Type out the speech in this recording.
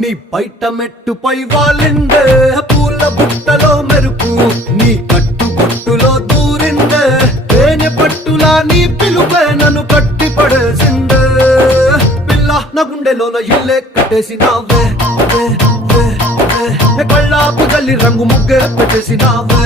నీ బయట మెట్టుపై వాలిందే పూల బుట్టలో మెరుపు నీ కట్టు బొట్టులో దూరిందే తేనె పట్టులా నీ పిలుపే నన్ను కట్టి పడేసిందే పిల్ల నా గుండెలోన ఇల్లే కట్టేసినావే కళ్ళాపు గల్లి రంగు ముగ్గే పెట్టేసినావే